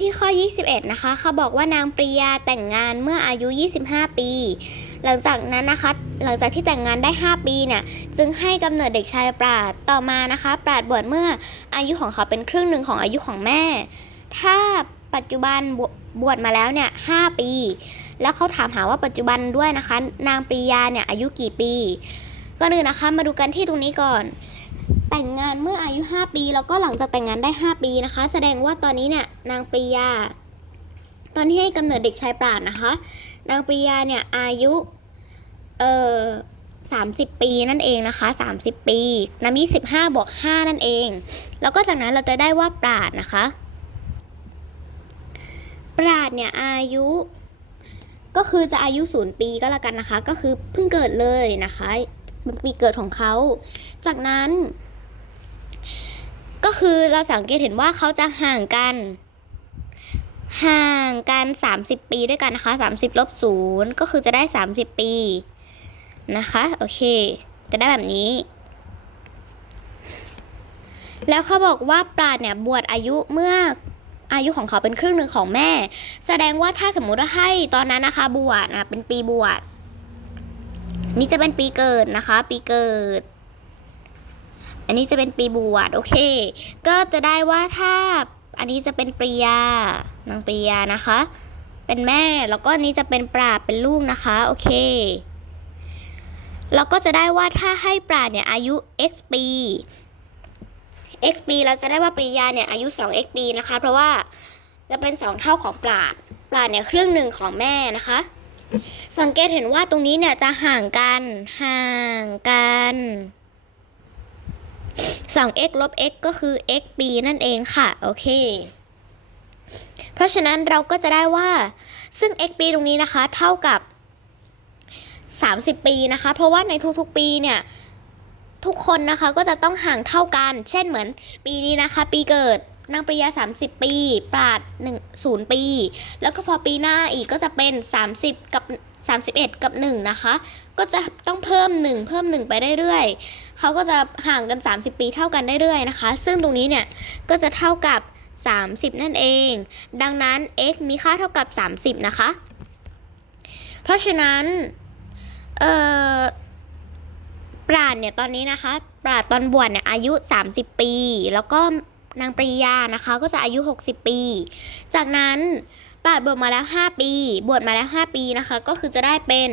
ที่ข้อ 21 นะคะเขาบอกว่านางปริยาแต่งงานเมื่ออายุ 25 ปี หลังจากนั้นนะคะ หลังจากที่แต่งงานได้ 5 ปีเนี่ย จึงให้กำเนิดเด็กชายปราดต่อมานะคะ ปราดบวชเมื่ออายุของเขาเป็นครึ่งหนึ่งของอายุของแม่ ถ้าปัจจุบันบวชมาแล้วเนี่ย5ปี แล้วเขาถามหาว่าปัจจุบันด้วยนะคะ นางปริยาเนี่ยอายุกี่ปี ก็เลยนะคะ มาดูกันที่ตรงนี้ก่อน แต่งงานเมื่ออายุ 5 ปี แล้วก็หลังจากแต่งงานได้ 5 ปีนะคะ แสดงว่าตอนนี้เนี่ยนางปริยา ตอนที่ให้กำเนิดเด็กชายปราดนะคะ นางปริยาเนี่ยอายุเอ่อ30ปีนั่นเองนะคะ30ปีนำ25บวก5นั่นเอง แล้วก็จากนั้นเราจะได้ว่าปราดนะคะ ปราดเนี่ยอายุ ก็คือจะอายุศูนย์ปีก็แล้วกันนะคะ ก็คือเพิ่งเกิดเลยนะคะ เป็นปีเกิดของเขา จากนั้น ก็คือเราสังเกตเห็นว่าเขาจะห่างกัน ห่างกัน 30 ปีด้วยกันนะคะ30ลบศูนย์ก็คือจะได้ 30 ปีนะคะโอเค จะได้แบบนี้ แล้วเขาบอกว่าปราดเนี่ยบวชอายุเมื่ออายุของเขาเป็นครึ่งหนึ่งของแม่ แสดงว่าถ้าสมมุติว่าให้ตอนนั้นนะคะบวชนะเป็นปีบวชนี่จะเป็นปีเกิดนะคะ ปีเกิด อันนี้จะเป็นปีบวชโอเค ก็จะได้ว่าถ้าอันนี้จะเป็นปริยานางปริยานะคะ เป็นแม่แล้วก็อันนี้จะเป็นปราเป็นลูกนะคะโอเคเราก็จะได้ว่าถ้าให้ปราเนี่ยอายุ x ปี x ปีเราจะได้ว่าปริยาเนี่ยอายุ 2 x ปีนะคะ เพราะว่าจะเป็น 2 เท่าของปราดปราดเนี่ยครึ่งหนึ่งของแม่นะคะ สังเกตเห็นว่าตรงนี้เนี่ยจะห่างกัน ห่างกัน 2x ลบ x ก็คือ x ปีนั่นเองค่ะ โอเค เพราะฉะนั้นเราก็จะได้ว่า ซึ่ง x ปีตรงนี้นะคะ เท่ากับ 30 ปีนะคะ เพราะว่าในทุกๆปีเนี่ย ทุกคนนะคะก็จะต้องห่างเท่ากัน เช่นเหมือน ปีนี้นะคะ ปีเกิด นางปริยา 30 ปี ปราด1 0 ปี แล้วก็พอปีหน้าอีกก็จะเป็น 30 กับ 31 กับ 1 นะคะ ก็จะต้องเพิ่ม 1 เพิ่ม 1 ไปเรื่อยๆเขาก็จะห่างกัน 30 ปีเท่ากันเรื่อยๆนะคะ ซึ่งตรงนี้เนี่ยก็จะเท่ากับ 30 นั่นเอง ดังนั้น x มีค่าเท่ากับ 30 นะคะ เพราะฉะนั้น เอ่อปราดเนี่ยตอนนี้นะคะ ปราดตอนบวชเนี่ยอายุ 30 ปี แล้วก็ นางปริยานะคะก็จะอายุ 60 ปี จากนั้นปาดบวชมาแล้ว 5 ปี บวชมาแล้ว 5 ปีนะคะ ก็คือจะได้เป็น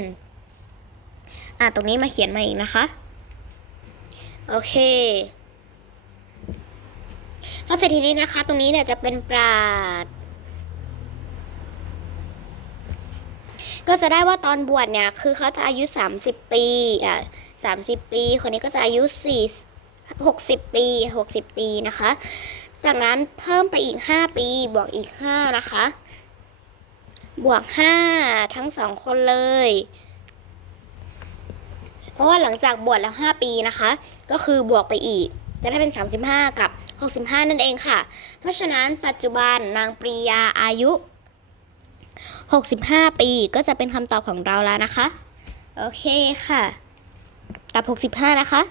อะตรงนี้มาเขียนมาอีกนะคะ โอเคเพราะเสร็จทีนี้นะคะ ตรงนี้เนี่ยจะเป็นปราดก็จะได้ว่าตอนบวชเนี่ย คือเขาจะอายุ 30 ปี อะ30 ปี คนนี้ก็จะอายุ4 60 ปี 60 ปีนะคะ จากนั้นเพิ่มไปอีก 5 ปี บวกอีก 5 นะคะ บวก 5 ทั้งสองคนเลย เพราะว่าหลังจากบวชแล้ว 5 ปีนะคะ ก็คือบวกไปอีก จะได้เป็น 35 กับ 65 นั่นเองค่ะ เพราะฉะนั้นปัจจุบันนางปรียาอายุ 65 ปีก็จะเป็นคำตอบของเราแล้วนะคะ โอเคค่ะกับ 65 นะคะ